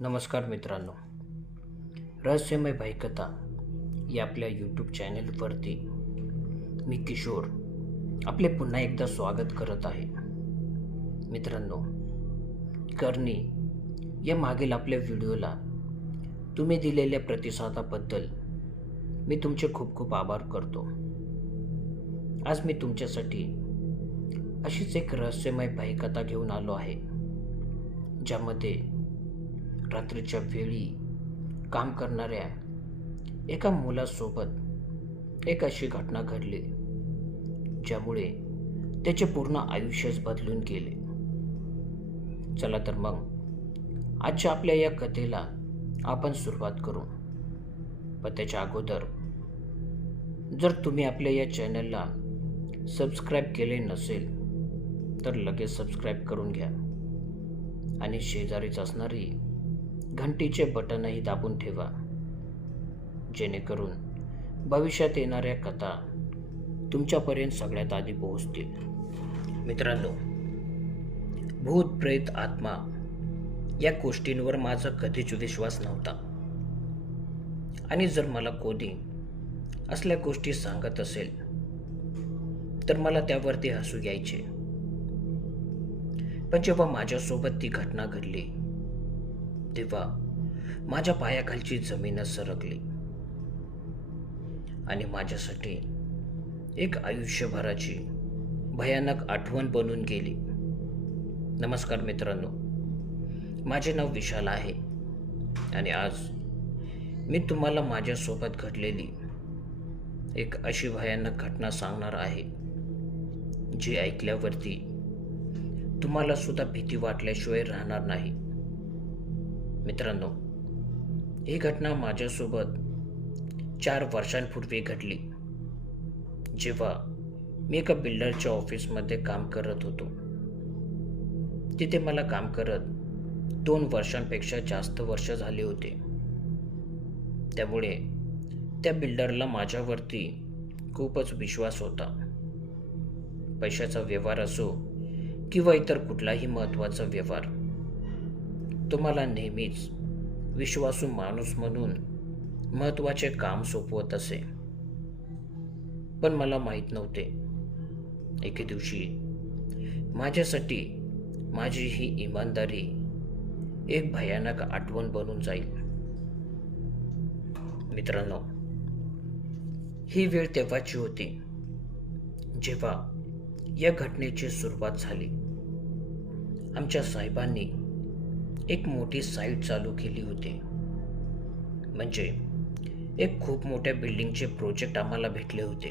नमस्कार मित्रांनो, रहस्यमय भाईकथा या आपल्या यूट्यूब चॅनलवरती मी किशोर आपले पुन्हा एकदा स्वागत करत आहे. मित्रांनो, करणी या मागील आपल्या व्हिडिओला तुम्ही दिलेल्या प्रतिसादाबद्दल मी तुमचे खूप खूप आभार करतो. आज मी तुमच्यासाठी अशीच एक रहस्यमय भाईकथा घेऊन आलो आहे, ज्यामध्ये रात्रीच्या वेळी काम करणाऱ्या एका मुलासोबत एक अशी घटना घडली ज्यामुळे त्याचे पूर्ण आयुष्यच बदलून गेले. चला तर मग आजच्या आपल्या या कथेला आपण सुरुवात करू. पण त्याच्या अगोदर जर तुम्ही आपल्या या चॅनलला सबस्क्राईब केले नसेल तर लगेच सबस्क्राईब करून घ्या आणि शेजारीच असणारी घंटीचे बटनही दाबून ठेवा, जेणेकरून भविष्यात येणाऱ्या कथा तुमच्यापर्यंत सगळ्यात आधी पोहोचतील. मित्रांनो, भूत, प्रेत, आत्मा या गोष्टींवर माझा कधीच विश्वास नव्हता आणि जर मला कोणी असल्या गोष्टी सांगत असेल तर मला त्यावरती हसू यायचे. पण जेव्हा माझ्यासोबत ती घटना घडली तेव्हा माझ्या पायाखालची जमीनच सरकली आणि माझ्यासाठी एक आयुष्यभराची भयानक आठवण बनून गेली. नमस्कार मित्रांनो, माझे नाव विशाल आहे आणि आज मी तुम्हाला माझ्यासोबत घडलेली एक अशी भयानक घटना सांगणार आहे जी ऐकल्यावरती तुम्हाला सुद्धा भीती वाटल्याशिवाय राहणार नाही. मित्रांनो, ही घटना माझ्यासोबत 4 वर्षांपूर्वी घडली, जेव्हा मी एका बिल्डरच्या ऑफिसमध्ये काम करत होतो. तिथे मला काम करत 2 वर्षांपेक्षा जास्त वर्ष झाले होते. त्यामुळे त्या बिल्डरला माझ्यावरती खूपच विश्वास होता. पैशाचा व्यवहार असो किंवा इतर कुठलाही महत्त्वाचा व्यवहार, तो मला नेहमीच विश्वासू माणूस म्हणून महत्त्वाचे काम सोपवत असे. पण मला माहीत नव्हते, एके दिवशी माझ्यासाठी माझी ही इमानदारी एक भयानक आठवण बनून जाईल. मित्रांनो, ही वेळ तेव्हाची होती जेव्हा या घटनेची सुरुवात झाली. आमच्या साहेबांनी एक मोठी साईट चालू केली होती. म्हणजे एक खूप मोठ्या बिल्डिंगचे प्रोजेक्ट आम्हाला भेटले होते,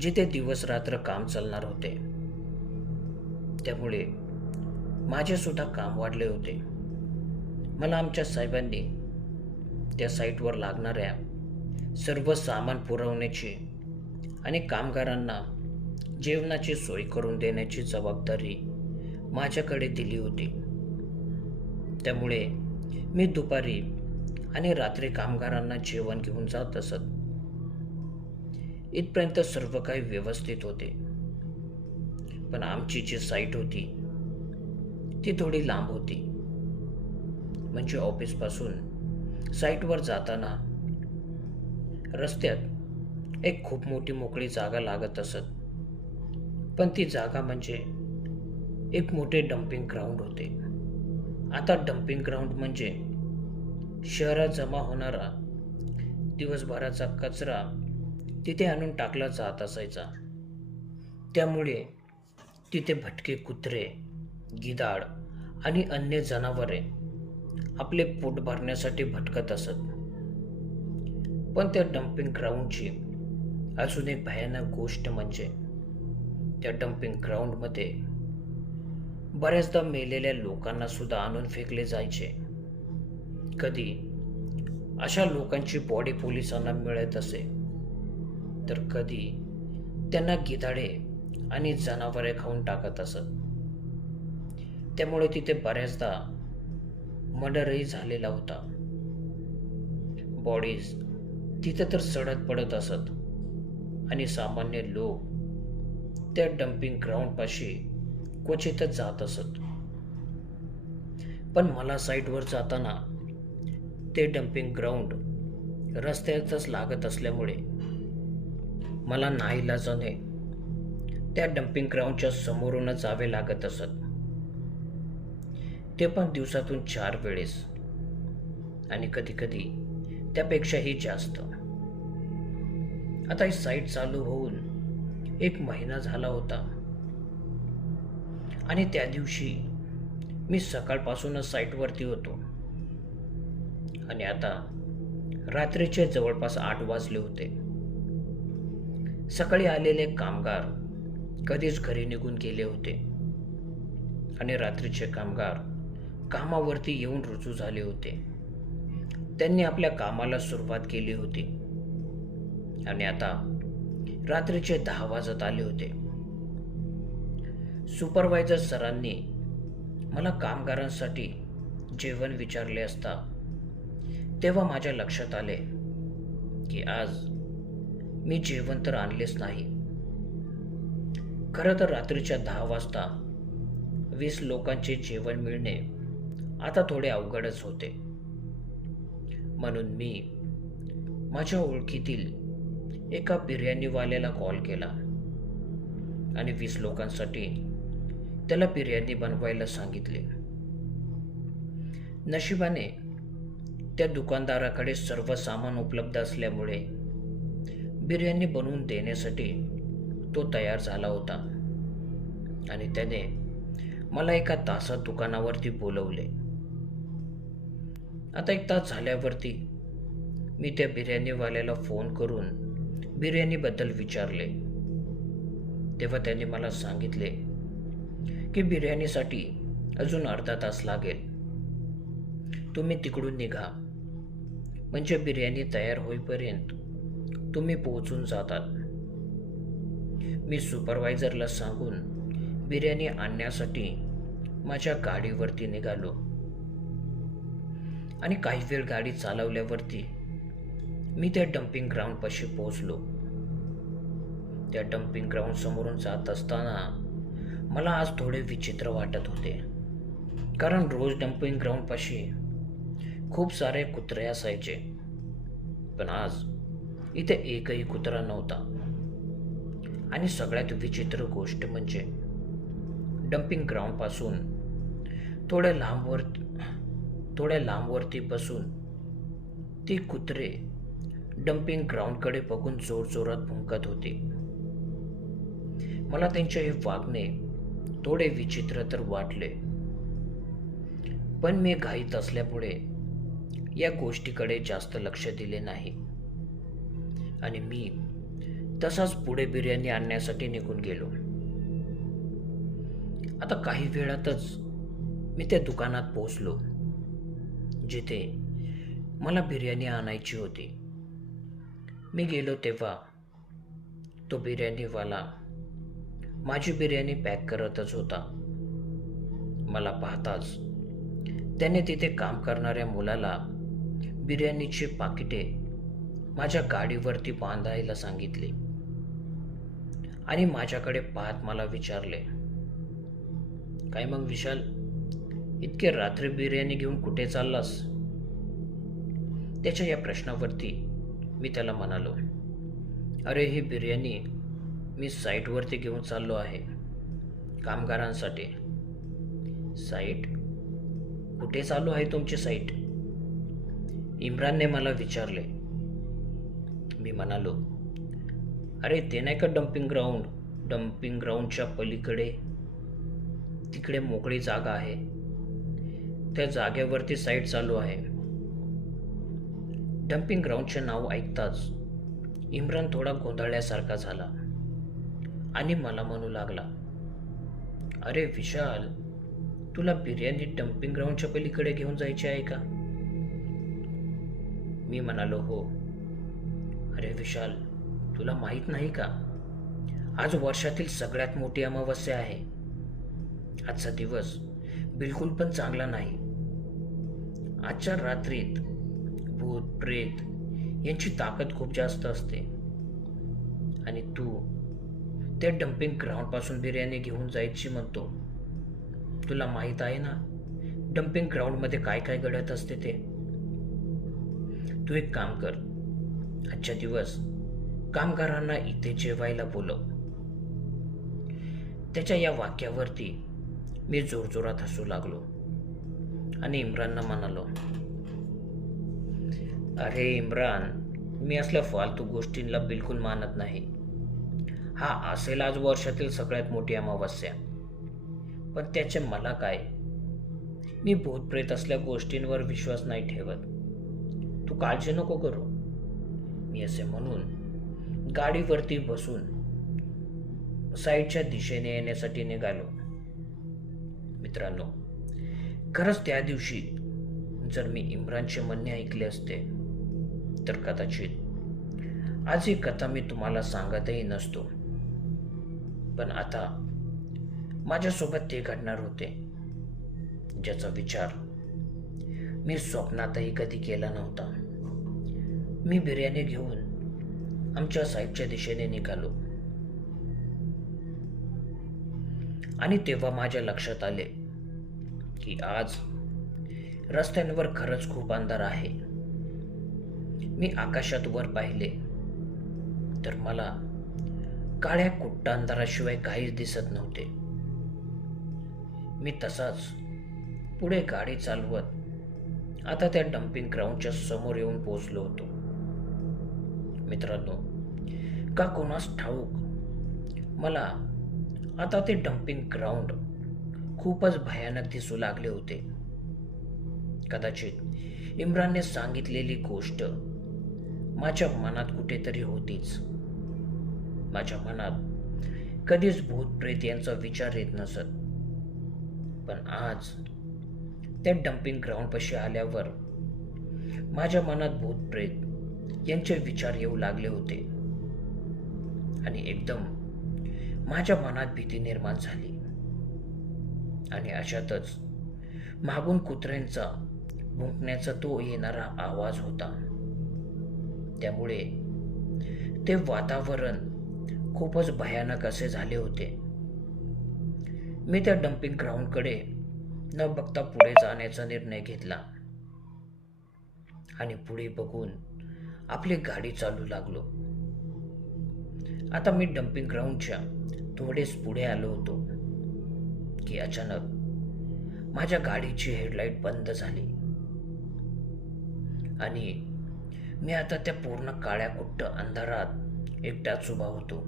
जिथे दिवस रात्र काम चालणार होते. त्यामुळे माझे सुद्धा काम वाढले होते. मला आमच्या साहेबांनी त्या साईटवर लागणाऱ्या सर्व सामान पुरवण्याची आणि कामगारांना जेवणाची सोय करून देण्याची जबाबदारी माझ्याकडे दिली होती. त्यामुळे मी दुपारी आणि रात्री कामगारांना जेवण घेऊन जात असत. इथपर्यंत सर्व काही व्यवस्थित होते. पण आमची जी साईट होती ती थोडी लांब होती. म्हणजे ऑफिसपासून साईटवर जाताना रस्त्यात एक खूप मोठी मोकळी जागा लागत असत. पण ती जागा म्हणजे एक मोठे डम्पिंग ग्राउंड होते. आता डम्पिंग ग्राउंड म्हणजे शहरात जमा होणारा दिवसभराचा कचरा तिथे आणून टाकला जात असायचा. त्यामुळे तिथे भटके कुत्रे, गिधाड आणि अन्य जनावरे आपले पोट भरण्यासाठी भटकत असत. पण त्या डम्पिंग ग्राउंडची अजून एक भयानक गोष्ट म्हणजे त्या डम्पिंग ग्राउंडमध्ये बऱ्याचदा मेलेल्या लोकांना सुद्धा आणून फेकले जायचे. कधी अशा लोकांची बॉडी पोलिसांना मिळत असे, तर कधी त्यांना गिधाडे आणि जनावरे खाऊन टाकत असत. त्यामुळे तिथे बऱ्याचदा मर्डरही झालेला होता. बॉडीज तिथे तर सडत पडत असत आणि सामान्य लोक त्या डम्पिंग ग्राउंडपाशी क्वचितच जात असत. पण मला साईटवर जाताना ते डम्पिंग ग्राउंड रस्त्यातच लागत असल्यामुळे मला नाईलाजाने त्या डम्पिंग ग्राउंडच्या समोरूनच जावे लागत असत. ते पण दिवसातून 4 वेळेस आणि कधीकधी त्यापेक्षाही जास्त. आता ही साईट चालू होऊन 1 महिना झाला होता आणि त्या दिवशी मी सकाळपासूनच साईटवरती होतो आणि आता रात्रीचे जवळपास 8 वाजले होते. सकाळी आलेले कामगार कधीच घरी निघून गेले होते आणि रात्रीचे कामगार कामावरती येऊन रुजू झाले होते. त्यांनी आपल्या कामाला सुरुवात केली होती आणि आता रात्रीचे 10 वाजत आले होते. सुपरवायझर सरांनी मला कामगारांसाठी जेवण विचारले असता तेव्हा माझ्या लक्षात आले की आज मी जेवण तर आणलेच नाही. खरं तर रात्रीच्या 10 वाजता 20 लोकांचे जेवण मिळणे आता थोडे अवघडच होते. म्हणून मी माझ्या ओळखीतील एका बिर्याणीवाल्याला कॉल केला आणि 20 लोकांसाठी त्याला बिर्याणी बनवायला सांगितले. नशिबाने त्या दुकानदाराकडे सर्व सामान उपलब्ध असल्यामुळे बिर्याणी बनवून देण्यासाठी तो तयार झाला होता आणि त्याने मला एका तासात दुकानावरती बोलवले. आता 1 तास झाल्यावरती मी त्या बिर्याणीवाल्याला फोन करून बिर्याणीबद्दल विचारले. तेव्हा त्याने मला सांगितले की बिर्याणीसाठी अजून अर्धा तास लागेल. तुम्ही तिकडून निघा, म्हणजे बिर्याणी तयार होईपर्यंत तुम्ही पोहोचून जाताल. मी सुपरवायझरला सांगून बिर्याणी आणण्यासाठी माझ्या गाडीवरती निघालो आणि काही वेळ गाडी चालवल्यावरती मी त्या डम्पिंग ग्राउंडपाशी पोहोचलो. त्या डम्पिंग ग्राउंड समोरून जात असताना मला आज थोडे विचित्र वाटत होते, कारण रोज डम्पिंग ग्राउंडपाशी खूप सारे कुत्रे असायचे, पण आज इथे एकही कुत्रा नव्हता. आणि सगळ्यात विचित्र गोष्ट म्हणजे डम्पिंग ग्राउंडपासून थोड्या लांबवरती बसून ती कुत्रे डम्पिंग ग्राउंडकडे बघून जोरजोरात भुंकत होते. मला त्यांचे हे वागणे थोडे विचित्र तर वाटले, पण मी घाईत असल्यामुळे या गोष्टीकडे जास्त लक्ष दिले नाही आणि मी तसाच पुढे बिर्याणी आणण्यासाठी निघून गेलो. आता काही वेळातच मी त्या दुकानात पोहोचलो जिथे मला बिर्याणी आणायची होती. मी गेलो तेव्हा तो बिर्याणीवाला माझी बिर्याणी पॅक करतच होता. मला पाहताच त्याने तिथे काम करणाऱ्या मुलाला बिर्याणीची पाकिटे माझ्या गाडीवरती बांधायला सांगितले आणि माझ्याकडे पाहत मला विचारले, काय मग विशाल, इतके रात्री बिर्याणी घेऊन कुठे चाललास? त्याच्या या प्रश्नावरती मी त्याला म्हणालो, अरे ही बिर्याणी मी साईटवरती घेऊन चाललो आहे कामगारांसाठी. साईट? कुठे चालू आहे तुमची साईट? इम्रानने मला विचारले. मी म्हणालो, अरे ते नाही का डम्पिंग ग्राउंडच्या पलीकडे तिकडे मोकळी जागा आहे, त्या जागेवरती साईट चालू आहे. डम्पिंग ग्राउंडचे नाव ऐकताच इम्रान थोडा गोंधळल्यासारखा झाला आणि मला म्हणू लागला, अरे विशाल, तुला बिर्याणी डम्पिंग ग्राउंडच्या पलीकडे घेऊन जायची आहे का? मी म्हणालो, हो. अरे विशाल, तुला माहीत नाही का, आज वर्षातील सगळ्यात मोठी अमावस्या आहे. आजचा दिवस बिलकुल पण चांगला नाही. आजच्या रात्रीत भूत प्रेत यांची ताकद खूप जास्त असते आणि तू त्या डम्पिंग ग्राउंडपासून बिर्याणी घेऊन जायची म्हणतो. तुला माहीत आहे ना, डम्पिंग ग्राउंडमध्ये काय काय घडत असते ते. तू एक काम कर, आजच्या दिवस कामगारांना इथे जेवायला बोलव. त्याच्या या वाक्यावरती मी जोरजोरात हसू लागलो आणि इम्रानला म्हणालो, अरे इम्रान, मी असल्या फालतू गोष्टींना बिलकुल मानत नाही. हा असेल आज वर्षातील सगळ्यात मोठी अमावस्या, पण त्याचे मला काय. मी भूतप्रेत असल्या गोष्टींवर विश्वास नाही ठेवत. तू काळजी नको करू. मी असे म्हणून गाडीवरती बसून साईडच्या दिशेने येण्यासाठी निघालो. मित्रांनो, खरंच त्या दिवशी जर मी इम्रानचे म्हणणे ऐकले असते तर कदाचित आज ही कथा मी तुम्हाला सांगतही नसतो. पण आता माझ्यासोबत ते घडणार होते ज्याचा विचार मी स्वप्नातही कधी केला नव्हता. मी बिर्याणी घेऊन आमच्या साईडच्या दिशेने निघालो आणि तेव्हा माझ्या लक्षात आले की आज रस्त्यांवर खरंच खूप अंधार आहे. मी आकाशात वर पाहिले तर मला काळ्या कुट्ट अंधाराशिवाय काहीच दिसत नव्हते. मी तसाच पुढे गाडी चालवत आता त्या डम्पिंग ग्राउंडच्या समोर येऊन पोहोचलो होतो. मित्रांनो, का कोणास ठाऊक मला आता ते डम्पिंग ग्राउंड खूपच भयानक दिसू लागले होते. कदाचित इम्रानने सांगितलेली गोष्ट माझ्या मनात कुठेतरी होतीच. माझ्या मनात कधीच भूत प्रेत यांचा विचार येत नसत, पण आज त्या डम्पिंग ग्राउंडपाशी आल्यावर माझ्या मनात भूत प्रेत यांचे विचार येऊ लागले होते आणि एकदम माझ्या मनात भीती निर्माण झाली. आणि अशातच मागून कुत्र्यांचा भुंकण्याचा तो येणारा आवाज होता. त्यामुळे ते वातावरण खूपच भयानक असे झाले होते. मी त्या डम्पिंग ग्राउंडकडे न बघता पुढे जाण्याचा निर्णय घेतला आणि पुढे बघून आपली गाडी चालू लागलो. आता मी डम्पिंग ग्राउंडच्या थोडेच पुढे आलो होतो की अचानक माझ्या गाडीची हेडलाईट बंद झाली आणि मी आता त्या पूर्ण काळ्या कुट्ट अंधारात एकटाच उभा होतो.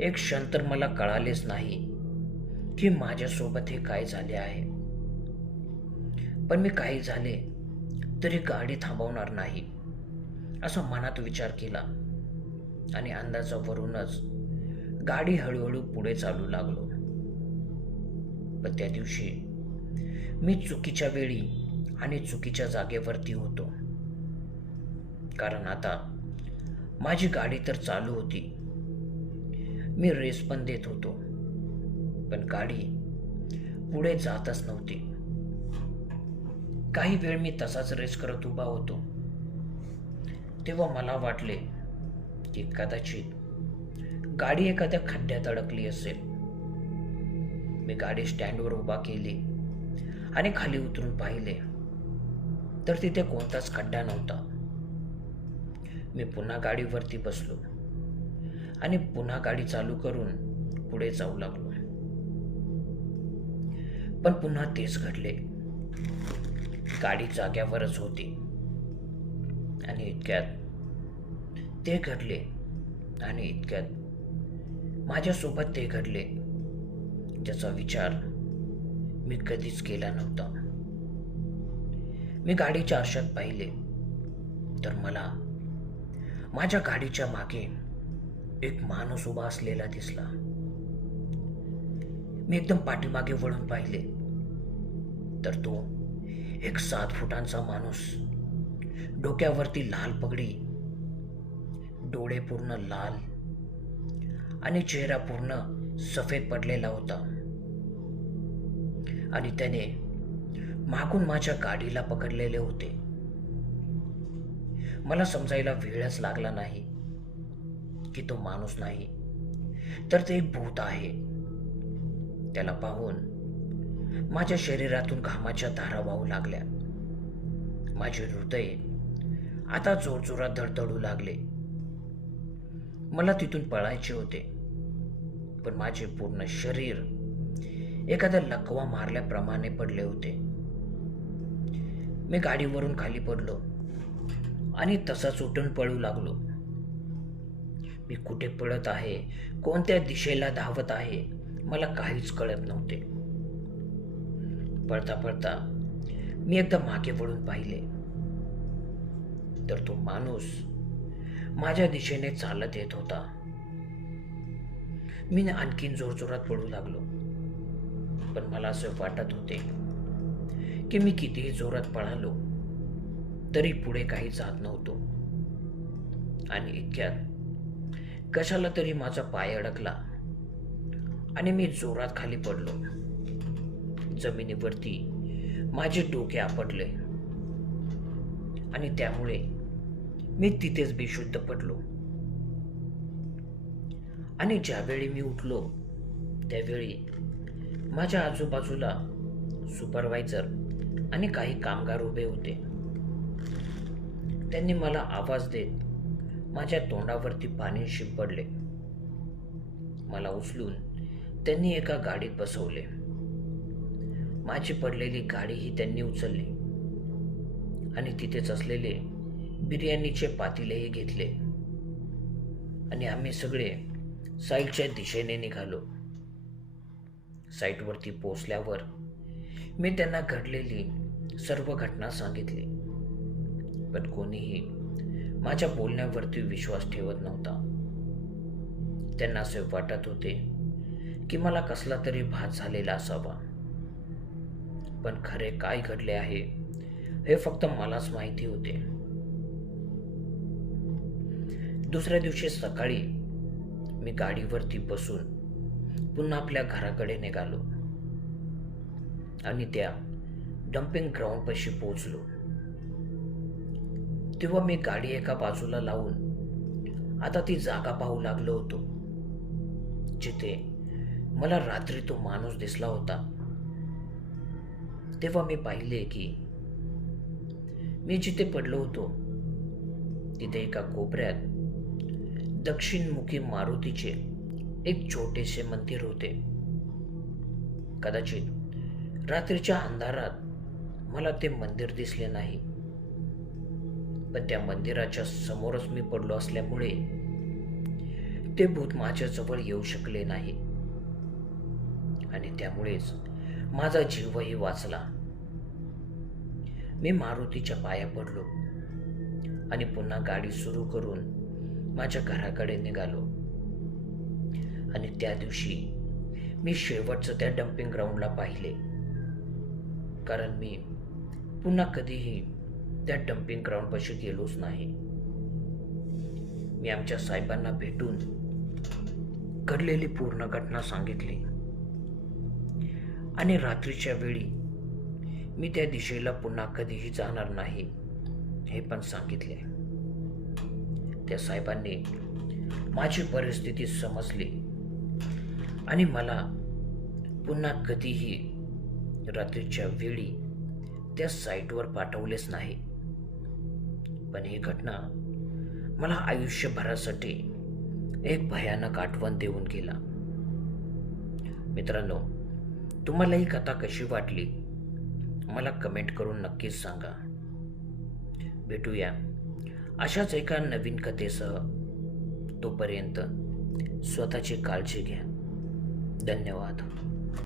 एक क्षण तर मला कळालेच नाही की माझ्यासोबत हे काय झाले आहे. पण मी काही झाले तरी गाडी थांबवणार नाही असा मनात विचार केला आणि अंदाजावरूनच गाडी हळूहळू पुढे चालू लागलो. पण त्या दिवशी मी चुकीच्या वेळी आणि चुकीच्या जागेवरती होतो. कारण आता माझी गाडी तर चालू होती, मी रेस पण देत होतो, पण गाडी पुढे जातच नव्हती. काही वेळ मी तसाच रेस करत उभा होतो. तेव्हा मला वाटले की कदाचित गाडी एखाद्या खड्ड्यात अडकली असेल. मी गाडी स्टँडवर उभा केली आणि खाली उतरून पाहिले तर तिथे कोणताच खड्डा नव्हता. मी पुन्हा गाडीवरती बसलो आणि पुन्हा गाडी चालू करून पुढे जाऊ लागलो. पण पुन्हा तेच घडले. गाडी जाग्यावरच होती आणि इतक्यात ते घडले आणि इतक्यात माझ्यासोबत ते घडले ज्याचा विचार मी कधीच केला नव्हता. मी गाडीच्या आरशात पाहिले तर मला माझ्या गाडीच्या मागे एक माणूस उभा असलेला दिसला. मी एकदम पाठीमागे वळून पाहिले तर तो एक 7 फुटांचा माणूस, डोक्यावरती लाल पगडी, डोळे पूर्ण लाल आणि चेहरा पूर्ण सफेद पडलेला होता. आणि त्याने मागून माझ्या गाडीला पकडलेले होते. मला समजायला वेळच लागला नाही की तो माणूस नाही तर ते एक भूत आहे. त्याला पाहून माझ्या शरीरातून घामाच्या धारा वाहू लागल्या. माझे हृदय आता जोरजोरात धडधडू लागले. मला तिथून पळायचे होते, पण माझे पूर्ण शरीर एखाद्या लकवा मारल्याप्रमाणे पडले होते. मी गाडीवरून खाली पडलो आणि तसाच उठून पळू लागलो. मी कुठे पळत आहे, कोणत्या दिशेला धावत आहे, मला काहीच कळत नव्हते. पळता पळता मी एकदा मागे वळून पाहिले, तर तो माणूस माझ्या दिशेने चालत येत होता. मी आणखीन जोरजोरात पळू लागलो, पण मला असं वाटत होते की मी कितीही जोरात पळालो तरी पुढे काही जात नव्हतो. आणि इतक्यात कशाला तरी माझा पाय अडकला आणि मी जोरात खाली पडलो. जमिनीवरती माझे डोके आपटले आणि त्यामुळे मी तिथेच बेशुद्ध पडलो. आणि ज्यावेळी मी उठलो त्यावेळी माझ्या आजूबाजूला सुपरवायझर आणि काही कामगार उभे होते. त्यांनी मला आवाज देत माझ्या तोंडावरती पाणी शिंपडले. मला उचलून त्यांनी एका गाडीत बसवले. माझी पडलेली गाडीही त्यांनी उचलली आणि तिथेच असलेले बिर्याणीचे पातेलेही घेतले आणि आम्ही सगळे साईटच्या दिशेने निघालो. साईटवरती पोहोचल्यावर मी त्यांना घडलेली सर्व घटना सांगितली, पण कोणीही माझ्या बोलण्यावरती विश्वास ठेवत नव्हता. त्यांना असे वाटत होते की मला कसला तरी भात झालेला असावा, पण खरे काय घडले आहे हे फक्त मलाच माहिती होते. दुसऱ्या दिवशी सकाळी मी गाडीवरती बसून पुन्हा आपल्या घराकडे निघालो आणि त्या डम्पिंग ग्राउंडपाशी पोहोचलो. तेव्हा मी गाडी एका बाजूला लावून आता ती जागा पाहू लागलो होतो जिथे मला रात्री तो माणूस दिसला होता. तेव्हा मी पाहिले की मी जिथे पडलो होतो तिथे एका कोपऱ्यात दक्षिणमुखी मारुतीचे एक छोटेसे मंदिर होते. कदाचित रात्रीच्या अंधारात मला ते मंदिर दिसले नाही, पण त्या मंदिराच्या समोरच मी पडलो असल्यामुळे ते भूत माझ्या जवळ येऊ शकले नाही आणि त्यामुळेच माझा जीवही वाचला. मी मारुतीच्या पाया पडलो आणि पुन्हा गाडी सुरू करून माझ्या घराकडे निघालो. आणि त्या दिवशी मी शेवटचं त्या डम्पिंग ग्राउंडला पाहिले, कारण मी पुन्हा कधीही त्या डम्पिंग ग्राउंडपाशी गेलोच नाही. मी आमच्या साहेबांना भेटून घडलेली पूर्ण घटना सांगितली आणि रात्रीच्या वेळी मी त्या दिशेला पुन्हा कधीही जाणार नाही हे पण सांगितले. त्या साहेबांनी माझी परिस्थिती समजली आणि मला पुन्हा कधीही रात्रीच्या वेळी त्या साईटवर पाठवलेच नाही. पण ही घटना मला आयुष्यभरासाठी एक भयानक आठवण देऊन गेला. मित्रांनो, तुम्हाला ही कथा कशी वाटली मला कमेंट करून नक्कीच सांगा. भेटूया अशाच एका नवीन कथेसह. तोपर्यंत स्वतःची काळजी घ्या. धन्यवाद.